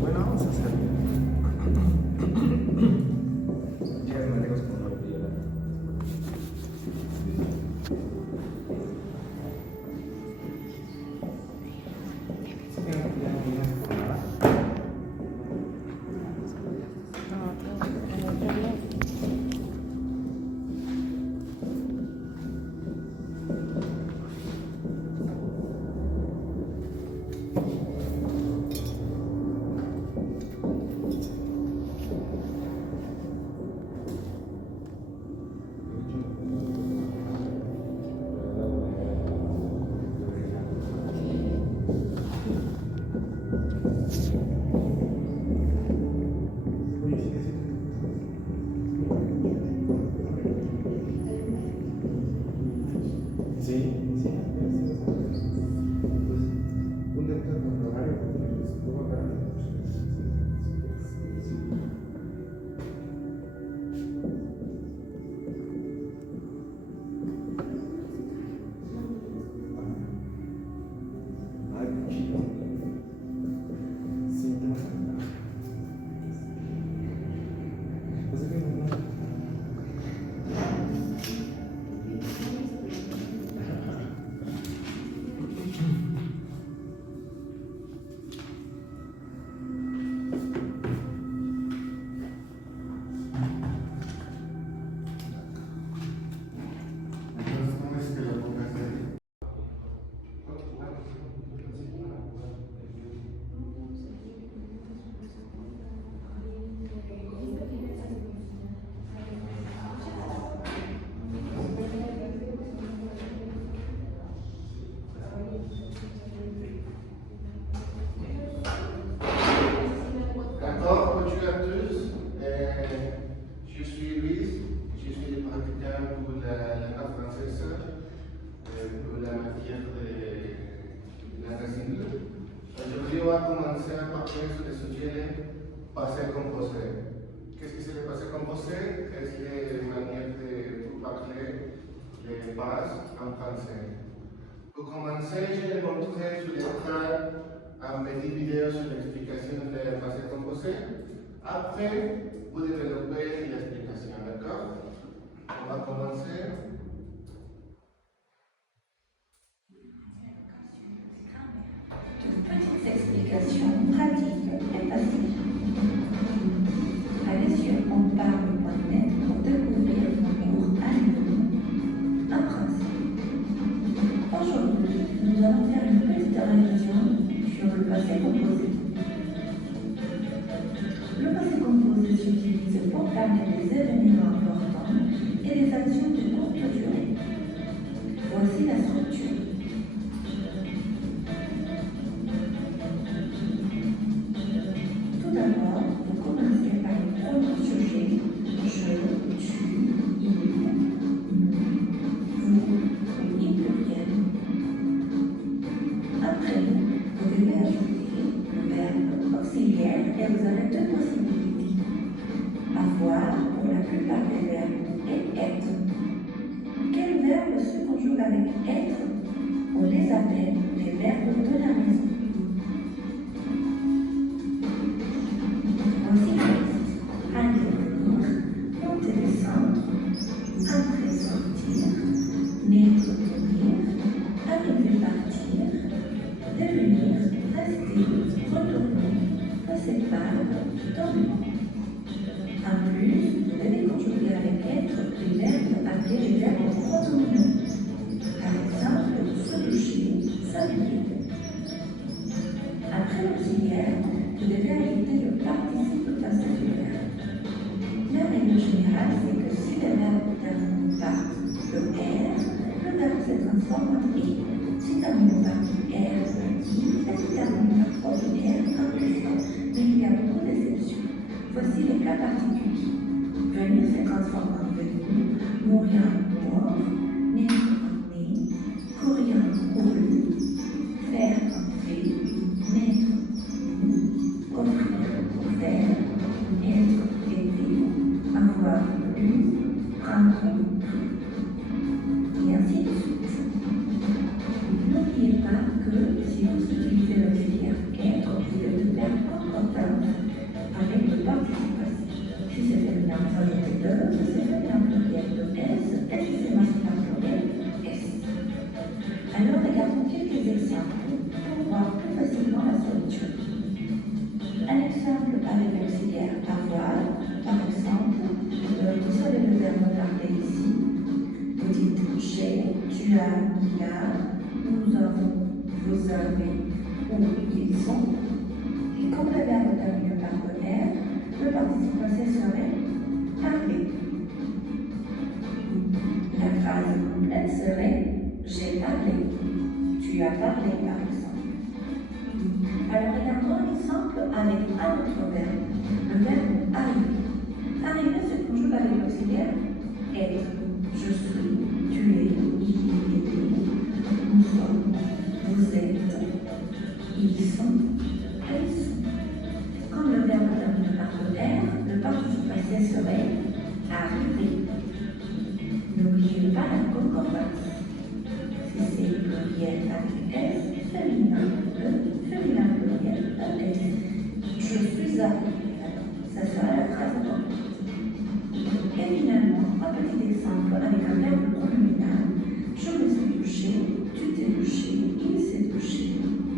Bueno, vamos a hacer. Ya me dejas con la piedra. D'accord, bonjour à tous. Je suis Luis, je suis le pratiquant pour la langue française, pour la matière de langue single. Aujourd'hui, on va commencer à parler sur le sujet passé composé. Qu'est-ce que c'est le passé composé? C'est la manière de parler les bases en français. Pour commencer, je vais montrer sur l'écran un petit vidéo sur l'explication du passé composé. Après, vous développez l'explication, d'accord? On va commencer. De petites explications pratiques et faciles. Allez sur onparle.net pour découvrir mon cours annuel en français. Aujourd'hui, nous allons faire une petite révision sur le passé composé. Le passé composé s'utilise pour parler des événements importants et des actions de courte durée. Voici la structure. Tout d'abord, vous commencez par le pronom sujet, je, tu, il, vous, il pluriel. Après, vous devez ajouter le verbe auxiliaire et vous avez deux possibilités. Avoir pour la plupart des verbes et être. Quels verbes se conjuguent avec être? On les appelle les verbes de la maison. Voici le texte. Aller venir, monter descendre, entrer sortir, naître mourir, arriver partir, devenir, rester, retourner, passer par, dormir. En plus, vous devez conjuguer avec être les verbes appelés les verbes pronominaux. Par exemple, se doucher, s'habiller. Après l'auxiliaire, vous devez ajouter le participe passé du verbe. La règle générale, c'est que si le verbe termine par le R, le verbe se transforme en I. Si termine par R, I, et si termine par ordinaire, en présent. Mais il y a beaucoup d'exceptions. Voici les cas particuliers. Venir se transforme en venir, mourir en mort, naître en né, courir en couru, faire en fait, naître en offrir, offert, être, été, avoir eu, prendre, pris. Et ainsi de suite. N'oubliez pas que simple pour voir plus facilement la solitude. Un exemple avec l'auxiliaire avoir, par exemple, vous savez le verbe parler ici. Vous dites j'ai, tu as, il a, nous avons, vous avez, ou ils sont. Et comme le verbe termine par er, le participe passé serait parler. La phrase complète serait j'ai parlé, tu as parlé par exemple. Alors regardons un exemple avec un autre verbe, le verbe arriver. Arriver se conjugue avec l'auxiliaire être, je suis, tu es, il était, nous sommes, vous êtes, ils sont, elles sont. Comme le verbe termine par le R, le participe passé serait arriver. N'oubliez pas la concordance. Si c'est pluriel avec S, féminin pluriel avec S. Je suis arrivé. Ça sera la phrase complète. Et finalement, un petit exemple avec un verbe pronominal. Je me suis touché, tu t'es touché, il s'est touché,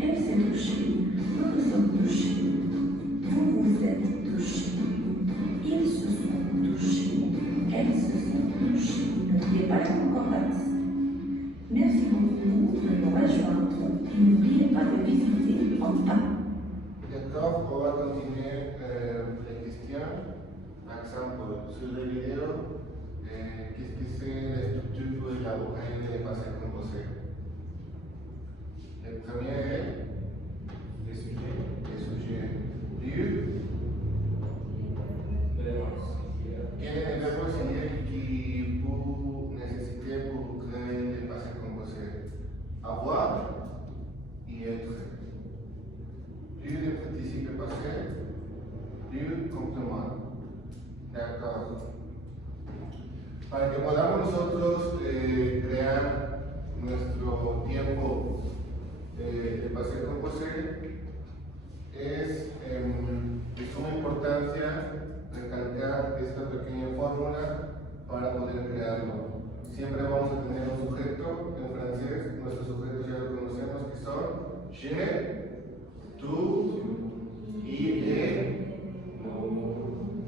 elle s'est touchée, nous nous sommes touchés, vous vous êtes touchés, ils se sont touchés, elles se sont touchées. N'oubliez pas la concordance. Merci beaucoup de nous rejoindre et n'oubliez pas de visiter en bas. D'accord, on va continuer les questions. Par exemple, sur la vidéo, qu'est-ce que c'est la structure pour la vocabulaire des passés composés? Le premier est Les sujets. le sujet du. Quel est le verbe auxiliaire qui vous nécessitez pour créer les passés composés? Avoir y être. Du le participe passé, du complément. D'accord. Para que podamos nosotros crear nuestro tiempo de paseo composé, es de suma importancia recalcar esta pequeña fórmula para poder crearlo. Siempre vamos a tener un sujeto en francés, nuestros sujetos ya lo conocemos que son je, tú, il,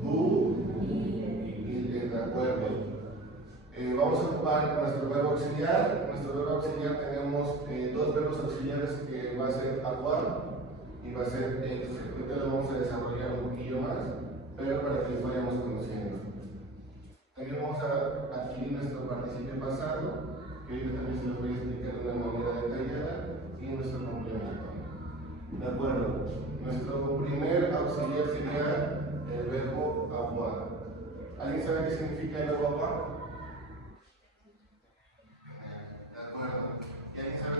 vous, de acuerdo. Vamos a ocupar nuestro verbo auxiliar. Nuestro verbo auxiliar tenemos dos verbos auxiliares que va a ser avoir y va a ser être. Ahorita lo vamos a desarrollar un poquillo más, pero para que lo vayamos conociendo. También vamos a adquirir nuestro participio pasado, que ahorita también se los voy a explicar de una manera detallada, y nuestro complemento. De acuerdo. Nuestro primer auxiliar sería el verbo avoir. ¿Alguien sabe qué significa el verbo avoir? De acuerdo. ¿Y alguien sabe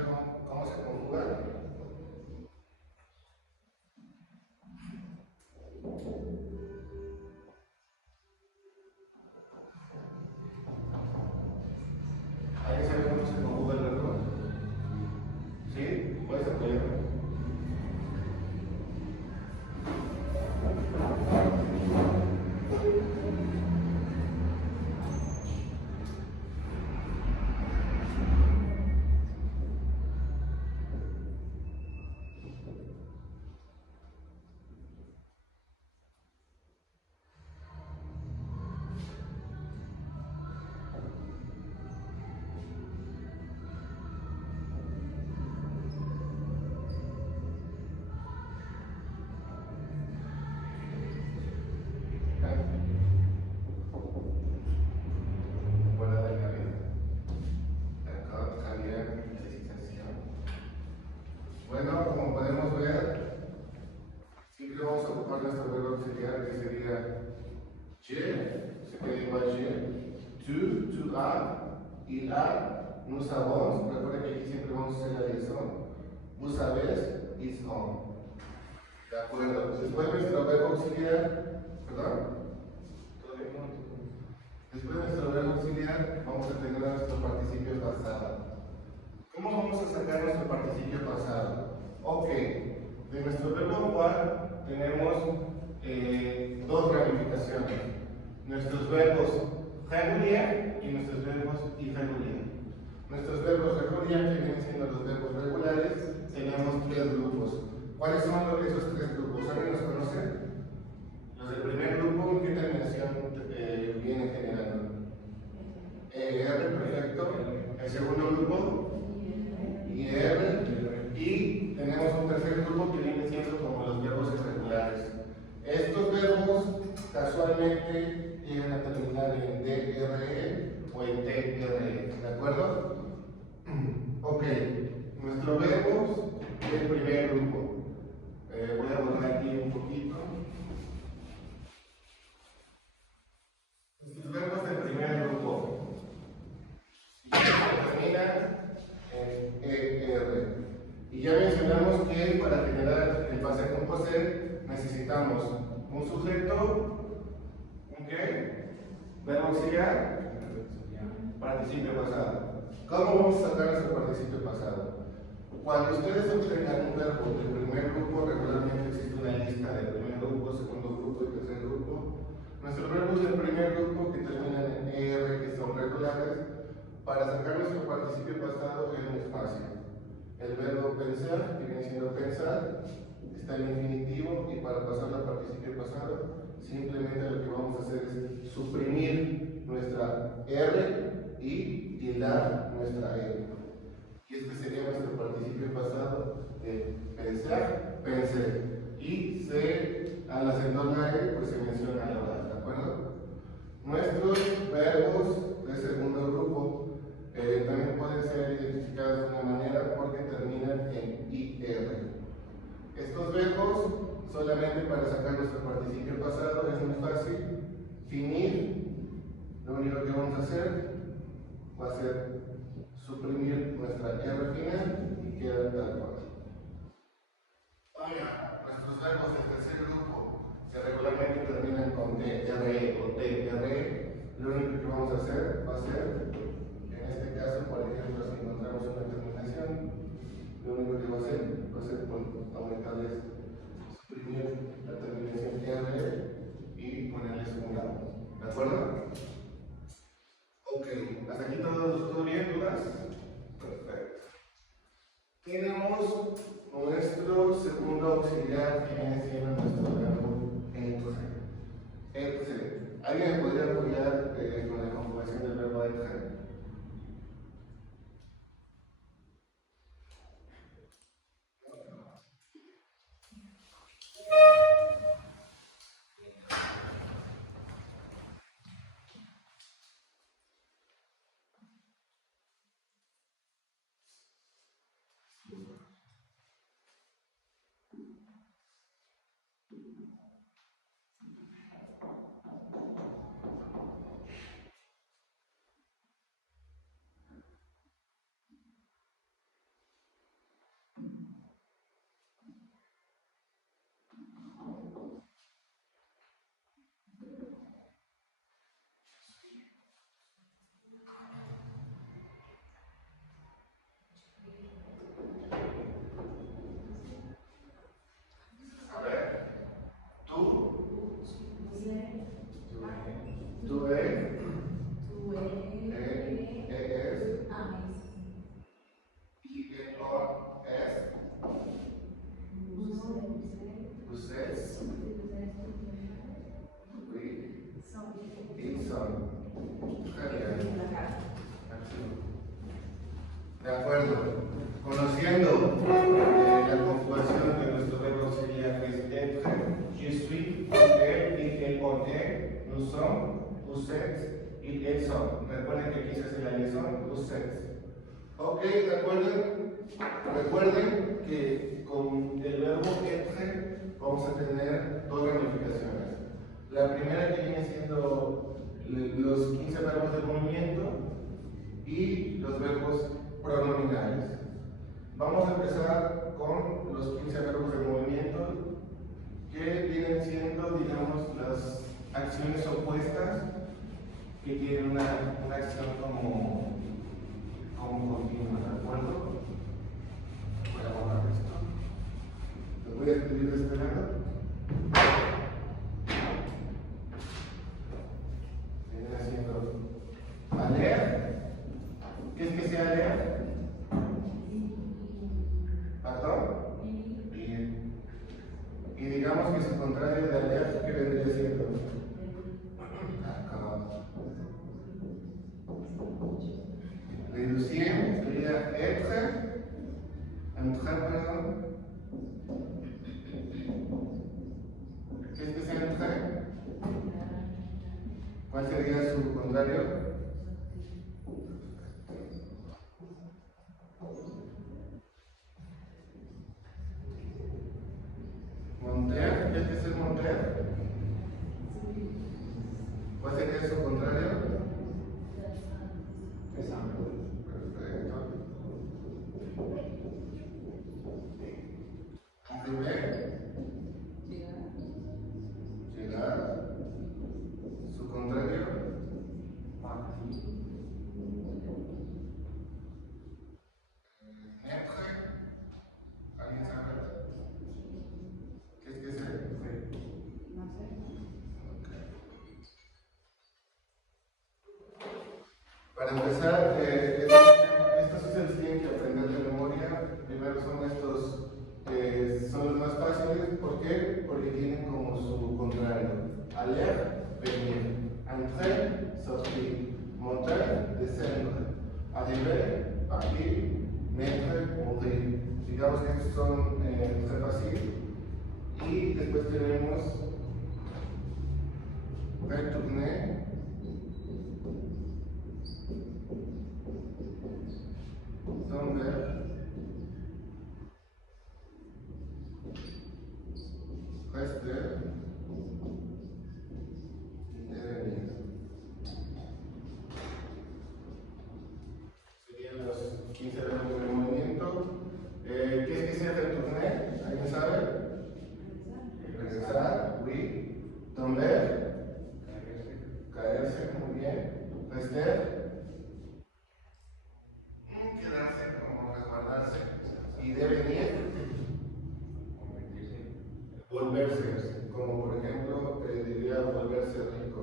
cómo se conjuga? ¿Alguien sabe cómo se conjuga el verbo? ¿Sí? ¿Puedes apoyarme? Bueno, como podemos ver, siempre vamos a ocupar nuestro verbo auxiliar que sería je, se queda igual je, tu as, il a, nous savons, recuerden que aquí siempre vamos a hacer la liaison, vous savez, ils ont. De acuerdo, después nuestro verbo auxiliar, perdón, después de nuestro verbo auxiliar vamos a tener nuestro participio pasado. ¿Cómo vamos a sacar nuestro participio pasado? Ok, de nuestro verbo avoir tenemos dos ramificaciones. Nuestros verbos régulier y nuestros verbos irrégulier. Nuestros verbos de Julia, que vienen siendo los verbos regulares, tenemos 3 grupos. ¿Cuáles son esos 3 grupos? ¿Alguien los conoce? Los del primer grupo, ¿qué terminación vienen generando? R, perfecto. El segundo grupo, IR. Y tenemos un tercer grupo que viene siendo como los verbos irregulares. Estos verbos casualmente llegan a terminar en DRE o en TRE, ¿de acuerdo? Ok, nuestro verbo del primer grupo. Voy a borrar aquí un poquito. Nuestros verbos del primer grupo terminan en ER. Y ya mencionamos que para generar el pasé composé necesitamos un sujeto, ¿un qué? Verbo auxiliar, participio pasado. ¿Cómo vamos a sacar ese participio pasado? Cuando ustedes obtengan un verbo del primer grupo, regularmente existe una lista del primer grupo, segundo grupo y tercer grupo. Nuestros verbos del primer grupo que terminan en ER, que son regulares, para sacar nuestro participio pasado es muy fácil. El verbo pensar, que viene siendo pensar, está en infinitivo y para pasar al participio pasado, simplemente lo que vamos a hacer es suprimir nuestra R y tildar nuestra R. Y este sería nuestro participio pasado de pensar, pensé. Y se, al acento la E, pues se menciona la hora, ¿de acuerdo? Nuestros verbos de segundo grupo también pueden ser identificados de una manera porque terminan en IR. Estos verbos, solamente para sacar nuestro participio pasado, es muy fácil. Finir, lo único que vamos a hacer va a ser suprimir nuestra R final y queda tal cual. Ahora, nuestros verbos del tercer grupo, que regularmente terminan con TRE o TRE, lo único que vamos a hacer va a ser, en este caso, por ejemplo, si encontramos una terminación, lo único que va a hacer aumentarles, suprimir la terminación R y ponerles un lado. ¿De acuerdo? Ok, hasta aquí todo bien, ¿dudas? Perfecto. Tenemos nuestro segundo auxiliar que viene siendo nuestro verbo être. ¿Alguien me podría apoyar con la conjugación del verbo être? De acuerdo. Conociendo la conjugación de nuestro verbo auxiliar que es être, je suis, elle, on est, nous sommes, vous êtes, ils sont. Recuerden que aquí se hace la liaison, vous êtes. Ok, recuerden que con el verbo être vamos a tener 2 ramificaciones. La primera que viene siendo los 15 verbos de movimiento y los verbos pronominales. Vamos a empezar con los 15 verbos de movimiento que vienen siendo, digamos, las acciones opuestas que tienen una acción como continua, ¿de acuerdo? Voy a borrar esto. Lo voy a escribir de este lado. Viene haciendo valer. ¿Qué es que sea leer? digamos que su contrario de ayer, ¿qué vendría siendo? Acá. Le deuxième sería être, perdón. ¿Qué es que sea entre? ¿Cuál sería su contrario? Monter, ¿qué es el monter? ¿Cuál sería su contrario? Pesando. Perfecto. Arriver, llegar. Su contrario. Partir. Être. ¿Alguien sabe? ¿Qué es que ser? Para empezar, estos sí se los tienen que aprender de memoria. Primero son estos que son los más fáciles. ¿Por qué? Porque tienen como su contrario. Aller, venir. Entrer, sortir. Monter, descendre. Arriver, partir. Naître, mourir. Digamos que estos son très fáciles. Y después tenemos retourner. Tomber, rester, devenir. Serían los 15 verbos de movimiento. ¿Qué es que sea retourner? ¿Alguien sabe? Regresar, oui. Tomber, caerse, muy bien. Rester, quedarse, como resguardarse. Y devenir, volverse, como por ejemplo diría volverse rico.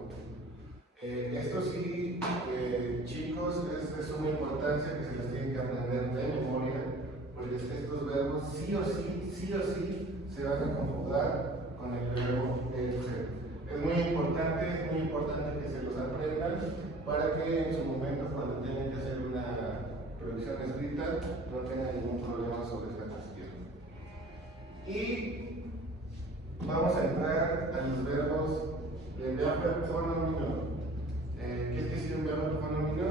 Esto sí, chicos, es de suma importancia que se les tiene que aprender de memoria, porque estos verbos sí o sí se van a conjugar con el verbo ser. Es muy importante que se los aprendan para que en su momento, cuando tengan que hacer una producción escrita, no tengan ningún problema sobre esta cuestión. Y vamos a entrar a los verbos de verbo pronomino. ¿Qué es decir un verbo pronomino?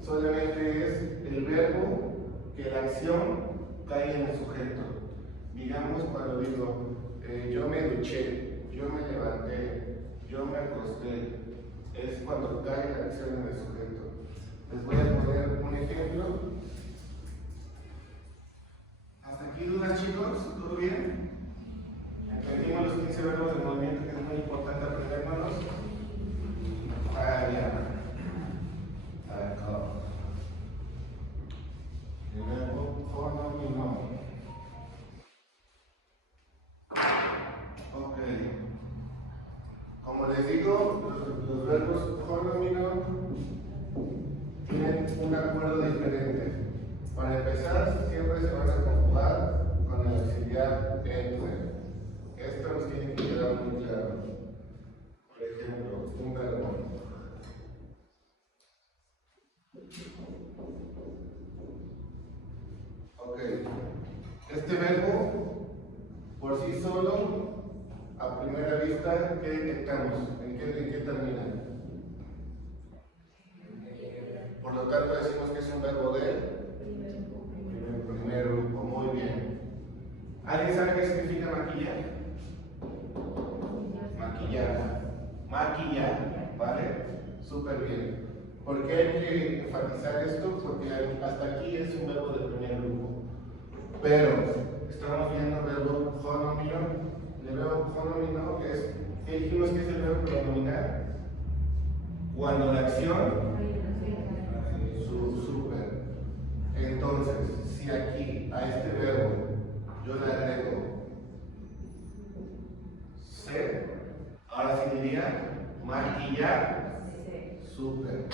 Solamente es el verbo que la acción cae en el sujeto. Digamos, cuando digo yo me duché, yo me levanté, yo me acosté, es cuando cae la acción en el sujeto. Les voy a poner un ejemplo. ¿Hasta aquí dudas, chicos? ¿Todo bien? Entendimos los 15 verbos de movimiento, que es muy importante aprendérnoslos. Ya. D'accord. El verbo pronomino. Ok. Como les digo, los verbos pronomino tienen un acuerdo diferente. Para empezar, siempre se van a conjugar con el auxiliar entre. Esto nos tiene que quedar muy claro. Por ejemplo, un verbo. Ok. Este verbo, por sí solo, a primera vista, ¿qué detectamos? ¿En qué termina? Por lo tanto, decimos que es un verbo de primer grupo. Muy bien. ¿Alguien sabe qué significa maquillar? Maquillar, ¿vale? Súper bien. ¿Por qué hay que enfatizar esto? Porque hasta aquí es un verbo de primer grupo. Pero estamos viendo el verbo pronomino. El verbo pronomino es, ¿qué dijimos que es el verbo pronominar? Cuando la acción, súper. Entonces, si aquí a este verbo yo le agrego ser, ahora sí diría maquillar, súper.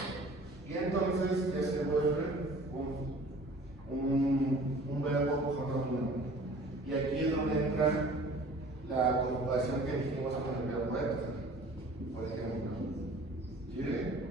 Y entonces ya se vuelve un verbo pronomino. Y aquí es donde entra la conjugación que dijimos con el verbo être, por ejemplo. ¿Sí?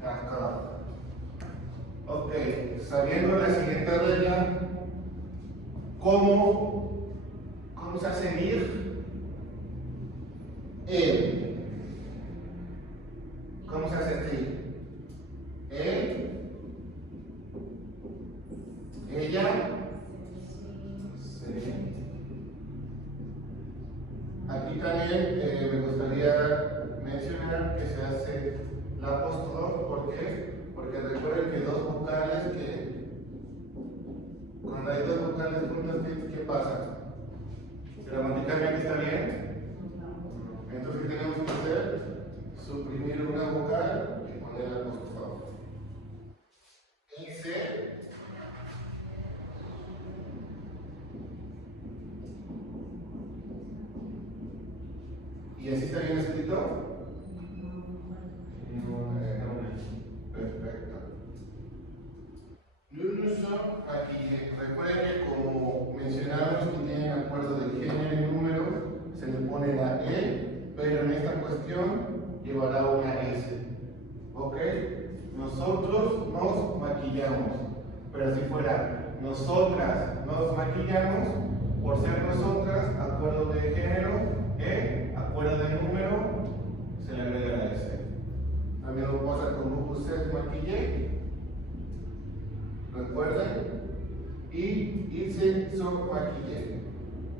Acá. Ok, sabiendo la siguiente regla, ¿cómo se hace ir? Él. ¿Cómo se hace ir? Él. Ella. Sí. Aquí también me gustaría mencionar que se hace la apóstrofe. ¿Por qué? Porque recuerden que dos vocales cuando hay dos vocales juntas, ¿qué pasa? ¿Gramaticalmente está bien? Entonces, ¿qué tenemos que hacer? Suprimir una vocal y poner la apóstrofe. Hice. ¿Y así está bien escrito? Perfecto. Nous nous sommes maquillés. Recuerden que como mencionamos que tienen acuerdo de género y número, se le pone la E, pero en esta cuestión llevará una S. ¿Ok? Nosotros nos maquillamos. Pero si fuera nosotras nos maquillamos, por ser nosotras, acuerdo de género, acuerdo de número, se le agrega la S. También lo pasa con vous se maquillé. ¿Recuerden? Y se maquillé.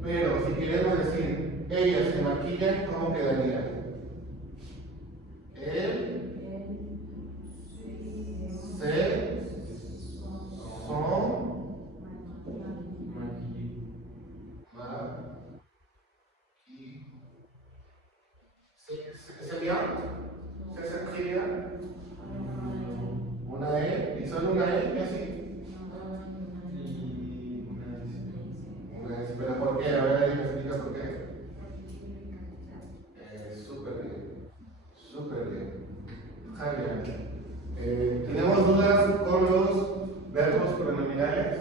Pero si queremos decir ella se maquilla, ¿cómo quedaría? Él se son ¿Se bien? ¿Se escribía? Una E, y solo una E, y así. Una S, pero ¿por qué? A ver, ahí me explica por qué. Súper bien, súper bien. Genial. ¿Tenemos dudas con los verbos pronominales?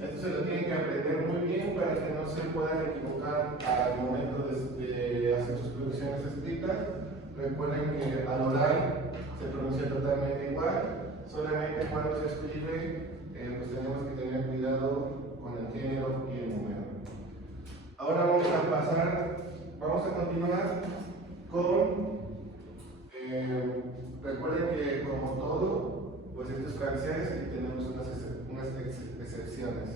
Esto se lo tienen que aprender muy bien para que no se puedan equivocar al momento de hacer sus producciones escritas. Recuerden que al oral se pronuncia totalmente igual, solamente cuando se escribe pues tenemos que tener cuidado con el género y el número. Ahora vamos a continuar con, recuerden que como todo, pues esto es francés y tenemos unas excepciones,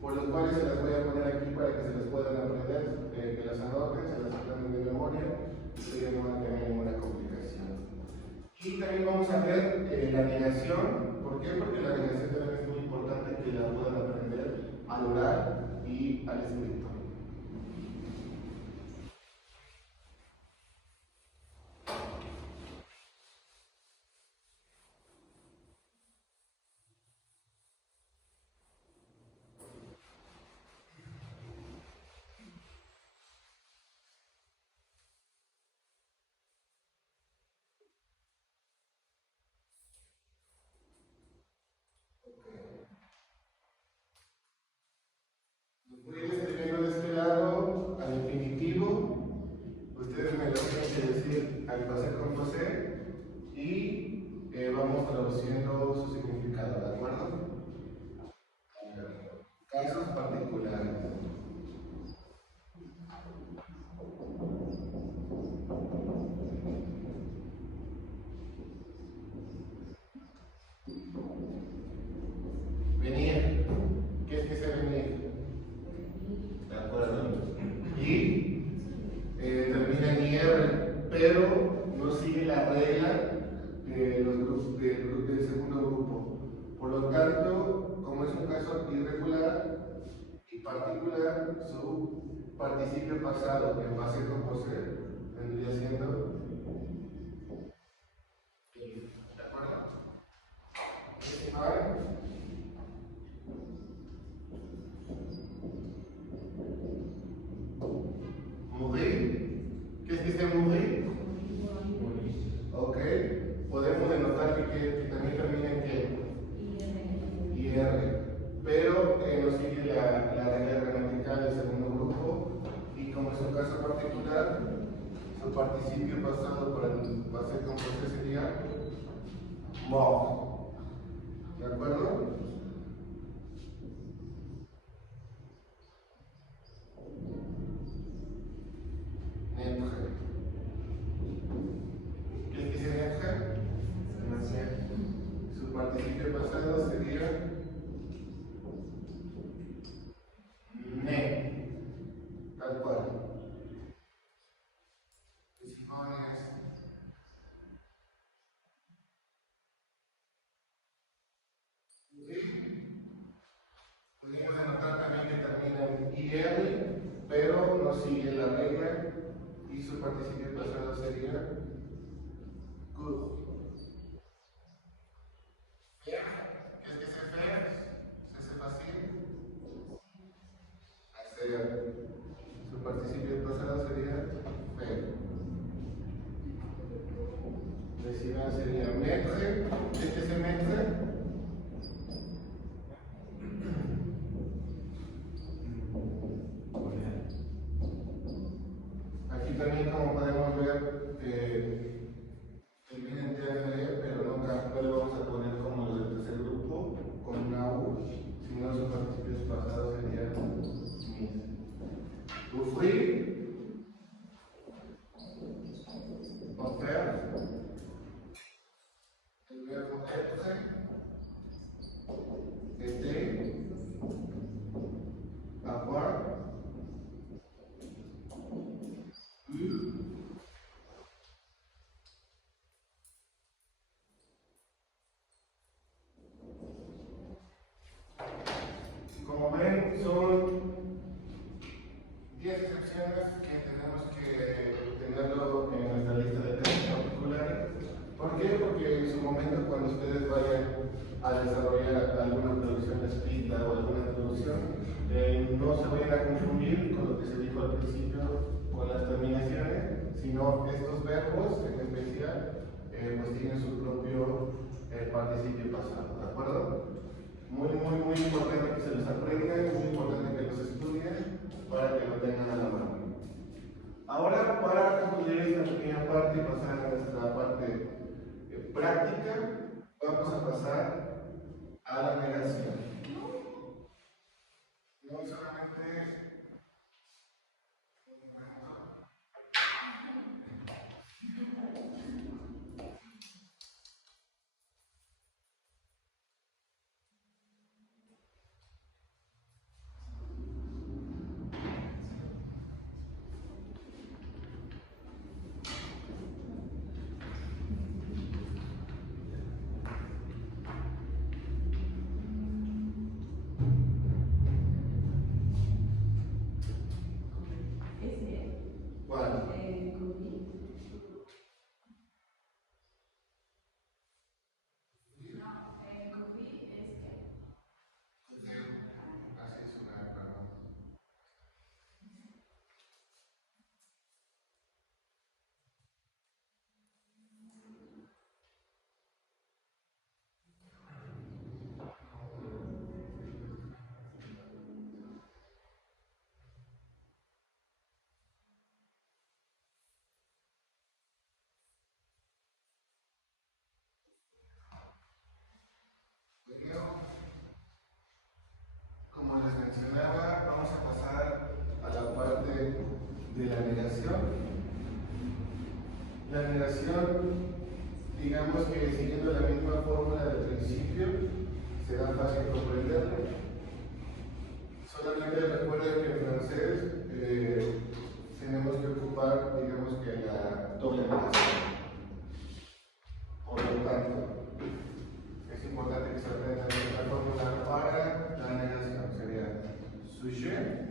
por los cuales se las voy a poner aquí para que se las puedan aprender, que las anoten, se las aprendan de memoria y ustedes no van a tener ninguna complicación. Y también vamos a ver la negación. ¿Por qué? Porque la negación también es muy importante que la puedan aprender al oral y al escrito. Voy a ir escribiendo de este lado al infinitivo. Ustedes me lo tienen que decir al pasar con pasé y vamos traduciendo su significado, ¿de acuerdo? Casos particulares. Venir. ¿Qué es que sea venir? ¿De acuerdo? Y termina en IR, pero no sigue la regla de los grupos, del segundo grupo. Por lo tanto, como es un caso irregular y particular, su participio pasado en base con poseer vendría siendo ir. ¿De acuerdo? Mourir. ¿Qué es que sea mourir? Ok. Podemos denotar que también termina en qué? IR. Pero no sigue la regla gramatical del segundo grupo y como es un caso particular, su participio pasado por el base con poseer sería mort. ¿De acuerdo? Naître. ¿Qué es que se naître? Nacer. Su participio pasado sería né. Tal cual. Y si pones podríamos anotar también que termina en IR, pero no sigue la regla y su participio pasado sería good. Faire, ¿qué es que se faire? ¿Se hace fácil? Hacer. Su participio pasado sería faire. Decima sería mettre. ¿Qué es que se mettre? Aquí también, como podemos ver, termina en TRE, pero no le vamos a poner como los del tercer grupo, con una U, sino sus participios pasados serían mis. Souffrir, faire, el verbo être, était, avoir, eu. Como ven, son 10 excepciones que tenemos que tenerlo en nuestra lista de casos particulares. ¿Por qué? Porque en su momento, cuando ustedes vayan a desarrollar alguna traducción escrita o alguna traducción, no se vayan a confundir con lo que se dijo al principio con las terminaciones, sino estos verbos en especial pues tienen su propio participio pasado, ¿de acuerdo? Muy importante que se los aprendan, muy importante que los estudien para que lo tengan a la mano. Ahora, para concluir esta pequeña parte y pasar a nuestra parte práctica, vamos a pasar a la negación. No solamente negociación, digamos que siguiendo la misma fórmula del principio, será fácil comprenderlo. Solamente recuerden que en francés tenemos que ocupar, digamos que la doble negación. Por lo tanto, es importante que se aprenda nuestra fórmula para la negación. Sería sujet.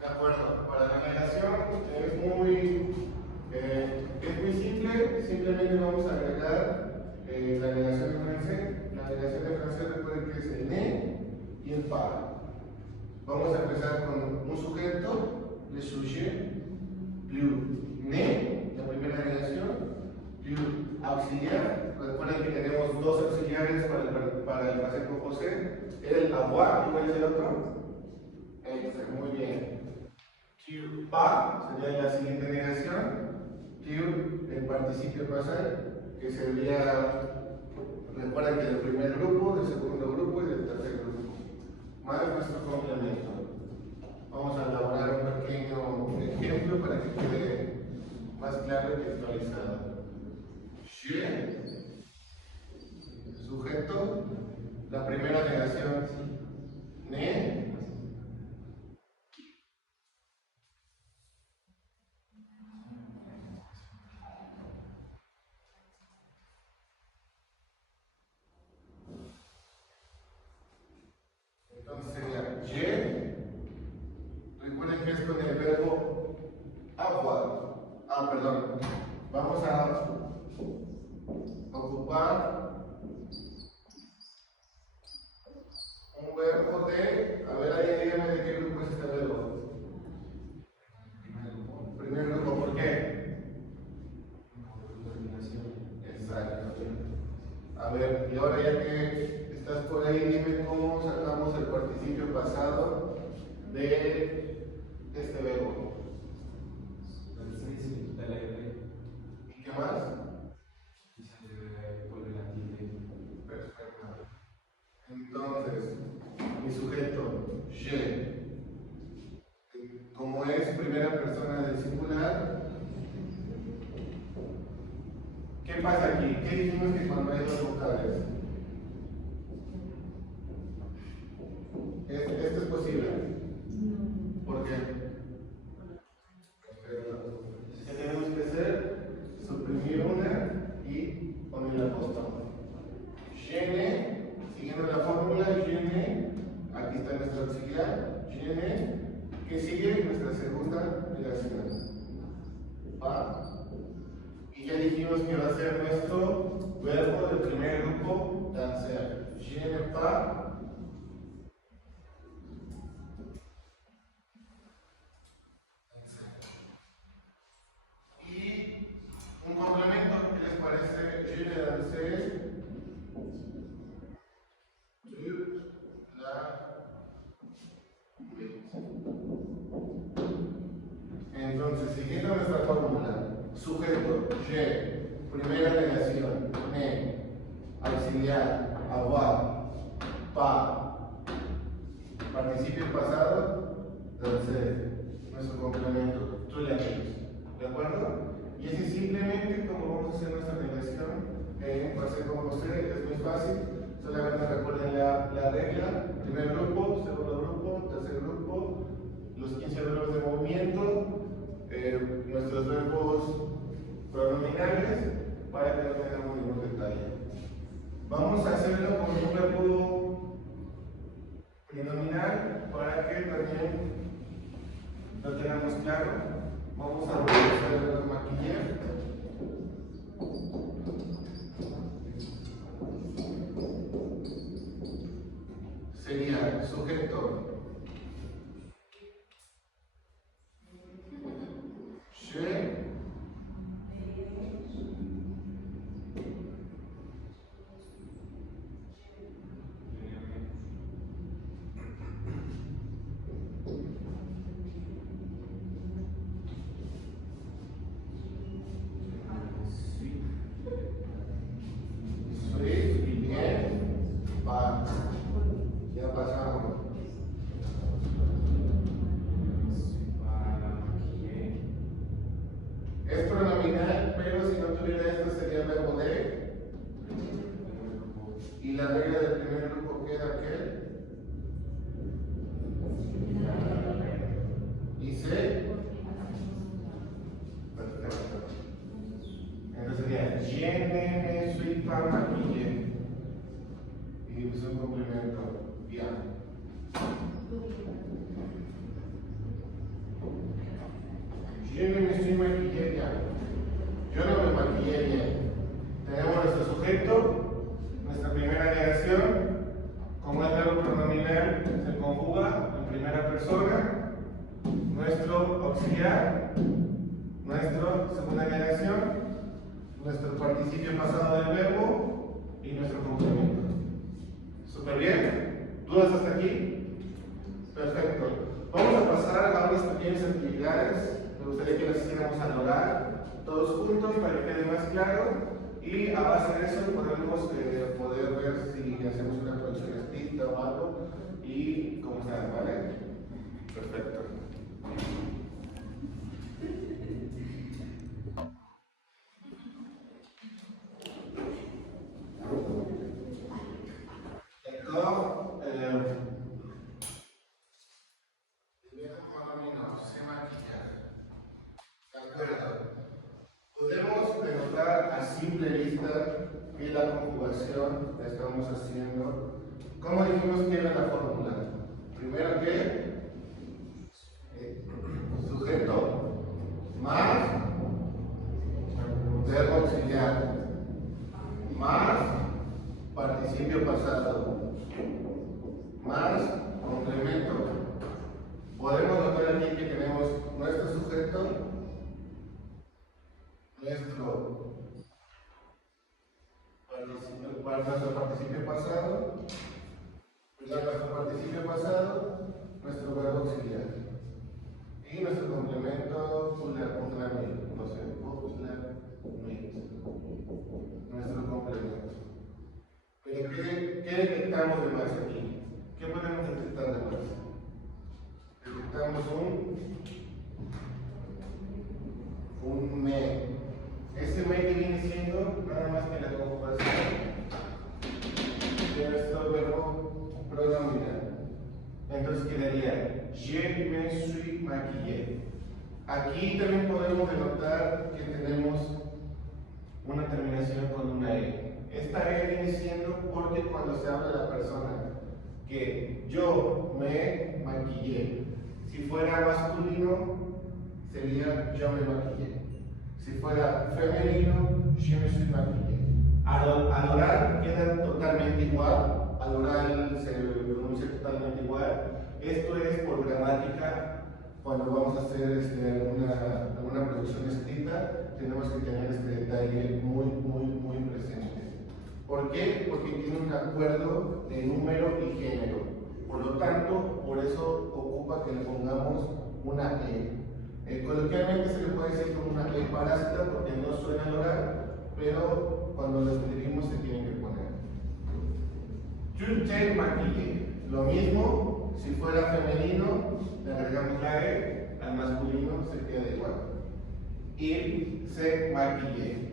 De acuerdo, para la negación es muy simple, simplemente vamos a agregar la negación en francés. La negación en francés recuerden que es el ne y el pas. Vamos a empezar con un sujeto, le sujet, plus ne, la primera negación, plus auxiliar. Recuerden que tenemos dos auxiliares para el pasé composé, el avoir, ¿y cuál es el otro? Muy bien. Tu pas sería la siguiente negación. Tu, el participio pasar, que sería, recuerden que del primer grupo, del segundo grupo y del tercer grupo. Más nuestro complemento. Vamos a elaborar un pequeño ejemplo para que quede más claro y textualizado. Je, sujeto, la primera negación, ne. Entonces sería je. Recuerden que es con el verbo avoir. Perdón. Vamos a ocupar un verbo de. A ver, ahí dígame de qué grupo es este verbo. Primer grupo, ¿por qué? Exacto. A ver, y ahora ya que estás por ahí, dime cómo sacamos el participio pasado de este verbo. ¿Y qué más? Perfecto. Entonces, mi sujeto, je, como es primera persona del singular, ¿qué pasa aquí? ¿Qué dijimos que cuando hay dos vocales? ¿Esto es posible? ¿Por qué? ¿Qué tenemos que hacer? Suprimir una y poner el apóstrofe. Je, siguiendo la fórmula, je, aquí está nuestro auxiliar, je, que sigue nuestra segunda negación. Pa. Y ya dijimos que va a ser nuestro verbo del primer grupo, danser. Je ne pas. Y un complemento, ¿qué les parece? Je ne dansé. Entonces, siguiendo nuestra fórmula, sujeto, je, primera negación, ne, auxiliar, avoir, pas, participio pasado, danser, nuestro complemento, tú le haces. ¿De acuerdo? Y así simplemente como vamos a hacer nuestra negación en pasé composé, es muy fácil. Solamente recuerden la regla, primer grupo, segundo grupo, tercer grupo, los 15 verbos de movimiento, nuestros verbos pronominales, para que no tengamos ningún detalle. Vamos a hacerlo con un verbo plurinominal para que también lo tengamos claro. Vamos a revisar los maquillas. Sería sujeto je, incluir esto sería el verbo de. Y la regla del primer grupo queda ¿qué? Y se. Perfecto. Entonces sería je ne suis pas maquillé. Y es un complemento. Bien. Je ne me suis maquillé bien. Yo no me maquillé bien. Tenemos nuestro sujeto, nuestra primera negación. Como es verbo pronominal, se conjuga en primera persona. Nuestro auxiliar, nuestra segunda negación, nuestro participio pasado del verbo y nuestro complemento. ¿Súper bien? ¿Dudas hasta aquí? Perfecto. Vamos a pasar a unas pequeñas actividades. Me gustaría que las hiciéramos al orar, todos juntos, para que quede más claro. Y a base de eso podemos poder ver si hacemos una producción escrita o algo y cómo se hace, ¿vale? Perfecto. Podemos denotar a simple vista que la conjugación la estamos haciendo. ¿Cómo dijimos que era la fórmula? Primero que sujeto más verbo auxiliar más participio pasado más complemento. Podemos notar aquí que tenemos nuestro sujeto, nuestro participio pasado, nuestro verbo auxiliar y nuestro complemento complemento, nuestro complemento. Pero ¿qué detectamos de más aquí? ¿Qué podemos detectar de más? Detectamos un me. Ese me que viene siendo nada más que la conjugación de nuestro verbo pronominal. Entonces quedaría je me suis maquillé. Aquí también podemos denotar que tenemos una terminación con una E. Esta E viene siendo porque cuando se habla de la persona que yo me maquillé, si fuera masculino sería yo me maquillé. Si fuera femenino, je me suis maquillé. Al oral queda totalmente igual, al oral se pronuncia totalmente igual. Esto es por gramática. Cuando vamos a hacer alguna producción escrita, tenemos que tener este detalle muy presente. ¿Por qué? Porque tiene un acuerdo de número y género. Por lo tanto, por eso ocupa que le pongamos una E. Coloquialmente se le puede decir como una E parásita porque no suena al oral, pero cuando lo escribimos se tiene que poner. Tu te maquillé. Lo mismo, si fuera femenino, le agregamos la E, al masculino se queda igual. Il se maquillé.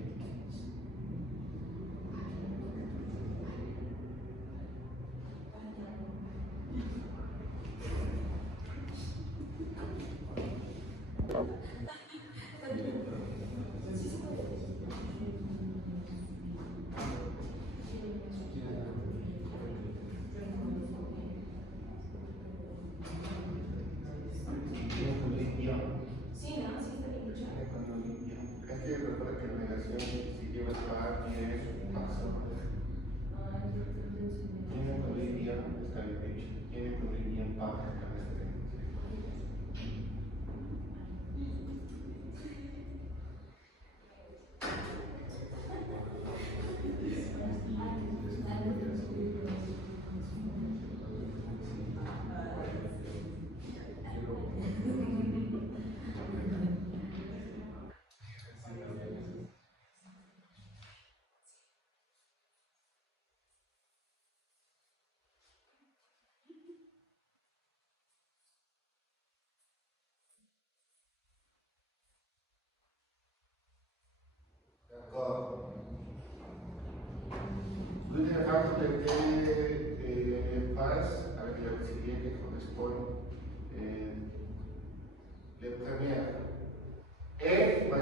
Sí, ¿no? Sí, está bien. Es que recuerda que la negación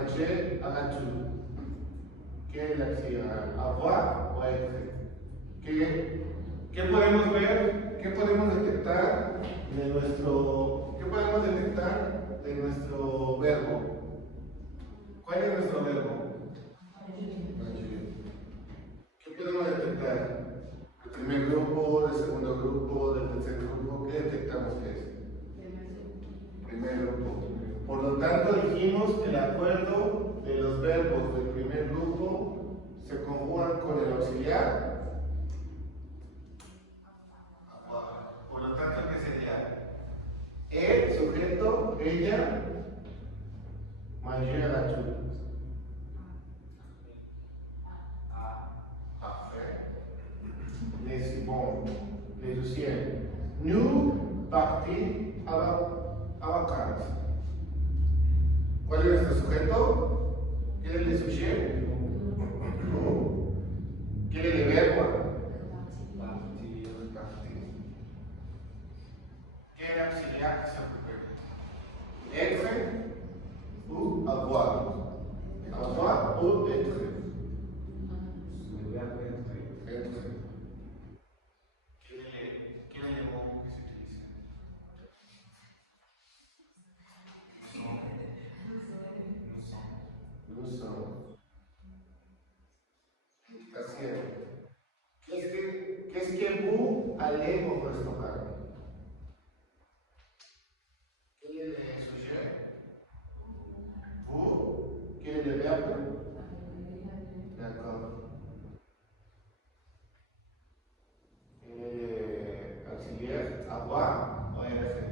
manger à la tour. Quelle est l'action? Avoir o être. ¿Qué podemos ver? ¿Qué podemos detectar de nuestro, qué podemos detectar de nuestro verbo? ¿Cuál es nuestro verbo? ¿Qué podemos detectar? ¿Del primer grupo, del segundo grupo, del tercer grupo? ¿Qué detectamos que es? Primer grupo. Por lo tanto, dijimos que el acuerdo de los verbos del primer grupo se conjugan con el auxiliar. Por lo tanto, ¿qué sería? El sujeto, ella, manger la tour. Les deuxièmes. Nous partons à vacances. ¿Cuál es nuestro sujeto? ¿Quién es el sujeto? ¿Quién es el verbo? Partir. ¿Qué es el auxiliar que se ocupe? Être ou avoir? Avoir ou être? Être. ¿Qué es el verbo que se utiliza? Nous sommes. Qu'est-ce que vous allez au restaurant? Quel est le sujet? Vous. Quel est le verbe? D'accord. Auxiliaire, avoir o être?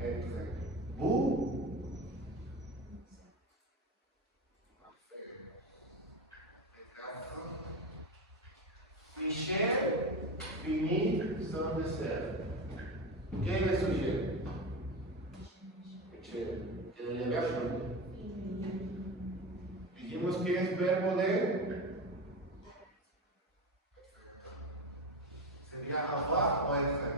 Être. Vous. Michel finit son dessert. ¿Qué es el sujeto? Michel. ¿Qué es el verbo? Dijimos que es verbo de. Sería avoir o être.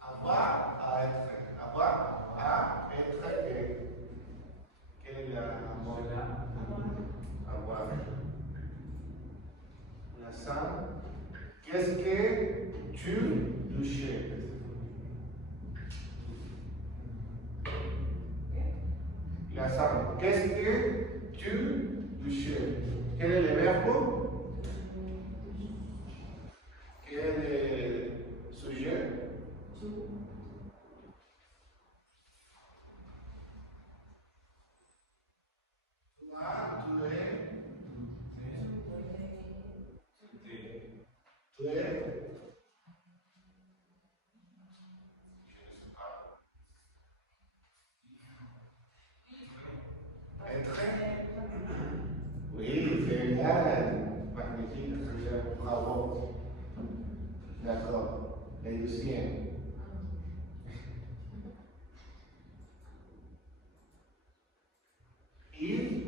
Avoir à être. Avoir à être et. Quelle est la avoir. La somme. Qu'est-ce que tu touches? La somme. Qu'est-ce que tu touches? Quel est le verbe? Quel est le sujet? Toi, tu es. Tu es. Oui, génial. Magnifique, bravo. D'accord. Les deuxièmes. Il.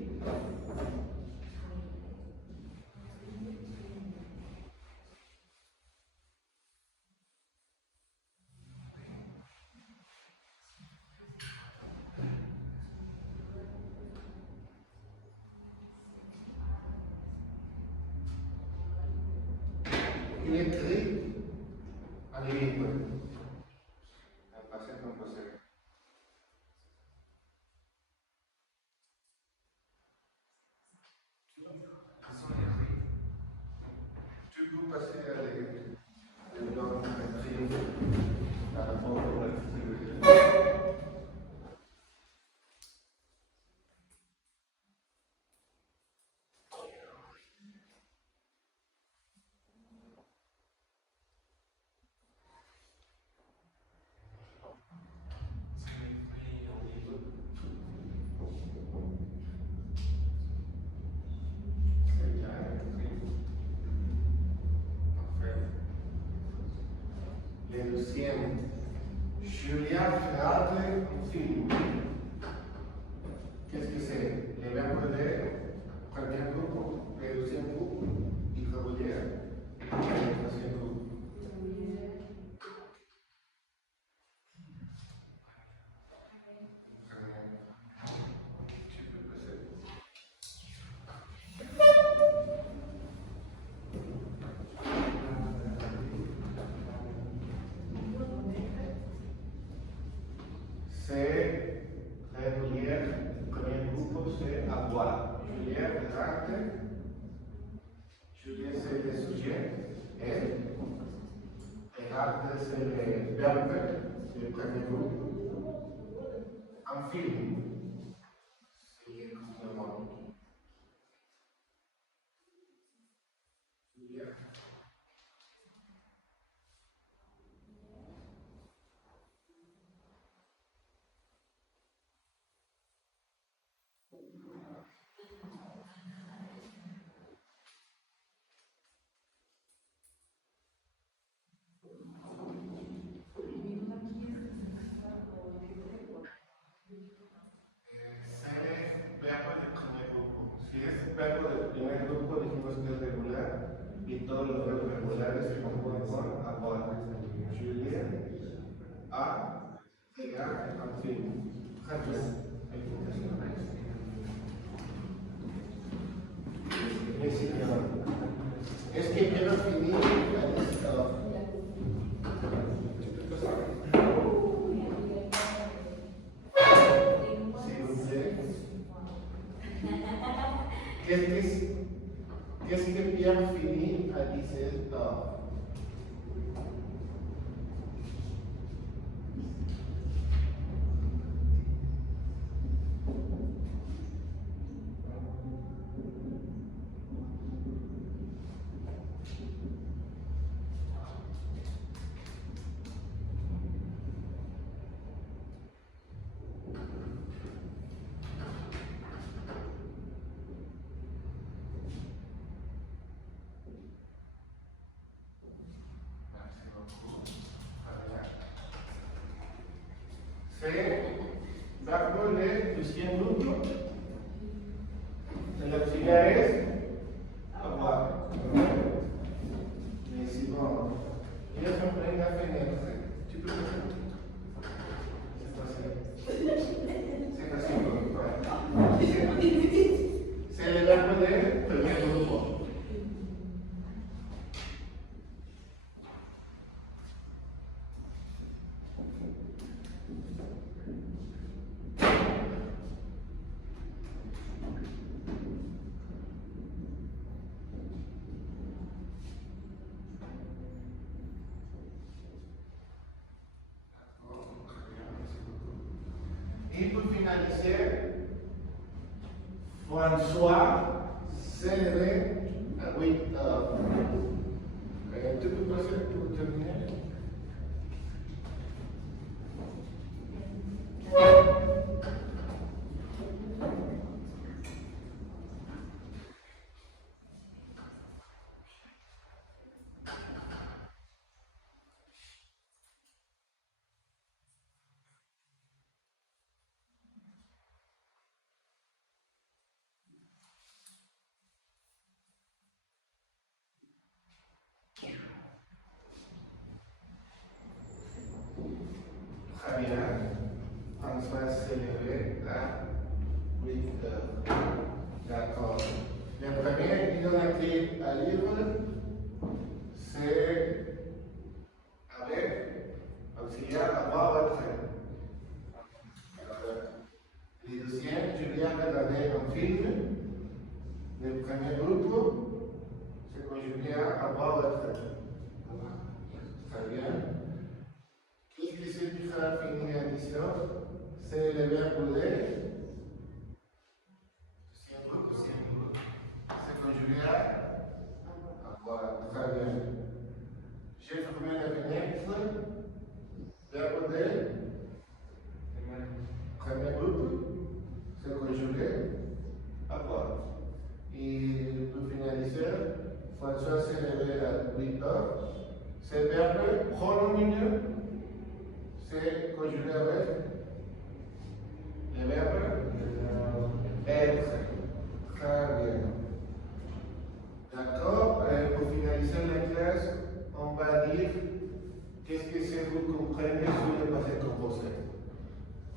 Il écrit un livre. Un passé composé. Tu peux passer à les dans à la forme de la Le deuxième. Julien regarde un film. Qu'est-ce que c'est? Le verbe de première c'est régulier. Le premier groupe, c'est avoir. Juliette, regarde. Juliette, c'est le sujet. Elle. Regarde, c'est le verbe. Le premier groupe. Un film. C'est le complément. Juliette. Verbo del primer grupo dijimos que es regular y todos los verbos regulares se conjugan con avoir. Juliette, a, llegar, en fin. Es que quiero finir la lista. Qu'est-ce que Pierre finit à 17 ans? C'est verbo de deuxième groupe. El auxiliar es avoir. Mais c'est bon. Il y a son plein à fenêtre. Tu peux faire ça? C'est facile. C'est facile. Ouais. C'est le verbe de premier groupe. Et pour finaliser, François s'est levé à 8 heures. Tu peux passer pour terminer? Très bien. François s'est levé à 8 heures. D'accord. Le premier idolâtrie à lire, c'est avec auxiliaire avoir être. Les deuxièmes, Julien regardait un film. Le premier groupe, c'est quand Julien avoir être. Très bien. Qu'est-ce qui signifie finir à 19? C'est le verbe de. C'est quand Julien avoir. Très bien. J'ai fermé la fenêtre. Verbe de. Premier groupe, c'est quand Julien avoir. Et pour finaliser, François s'est levé à 8 heures. C'est le verbe pronomineux. C'est conjugué avec le verbe être. Très bien. D'accord? Pour finaliser la classe, on va dire qu'est-ce que c'est vous comprenez sur le passé composé.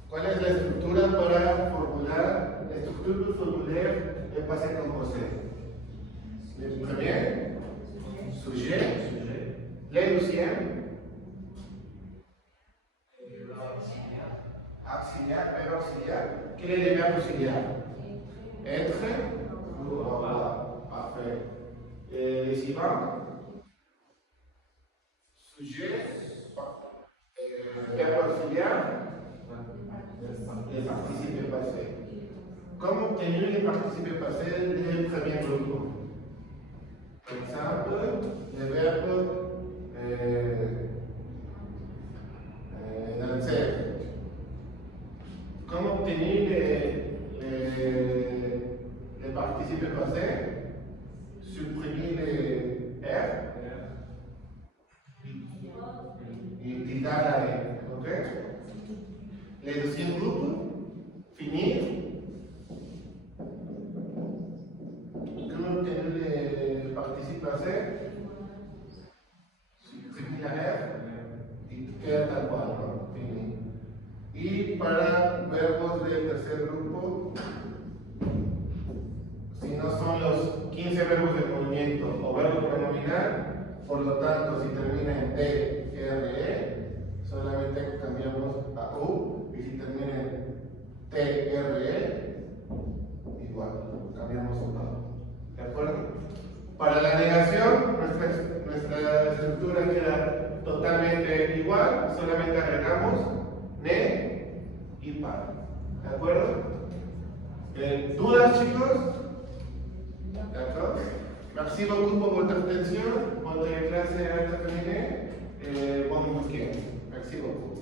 ¿Cuál es la estructura para formular la estructura del formulaire del passé composé? Le premier, sujet, le deuxième, Auxiliar, verbe auxiliar. Quel est le verbe auxiliar? Être. Voilà, parfait. Les suivants. Sujet. Verbe auxiliar. Les participes passés. Comment obtenir les participes passés des premiers groupes? Par exemple, le verbe danser. Comment obtenir les participes passés? Supprimer les R et quitar la E. Ok? Le deuxième groupe, finir. Comment obtenir les participes passés? Supprimer la R y queda tal cual, ¿no? Finir. Y para verbos del tercer grupo, si no son los 15 verbos de movimiento o verbo pronominal, por lo tanto, si termina en T, R, E, solamente cambiamos a U, y si termina en T, R, E, igual, cambiamos un lado. ¿De acuerdo? Para la negación, nuestra estructura queda totalmente igual, solamente agregamos ne y par. ¿De acuerdo? ¿Dudas, chicos? D'accord. Merci beaucoup pour votre attention. Votre classe est terminée. Bon week-end. Merci beaucoup.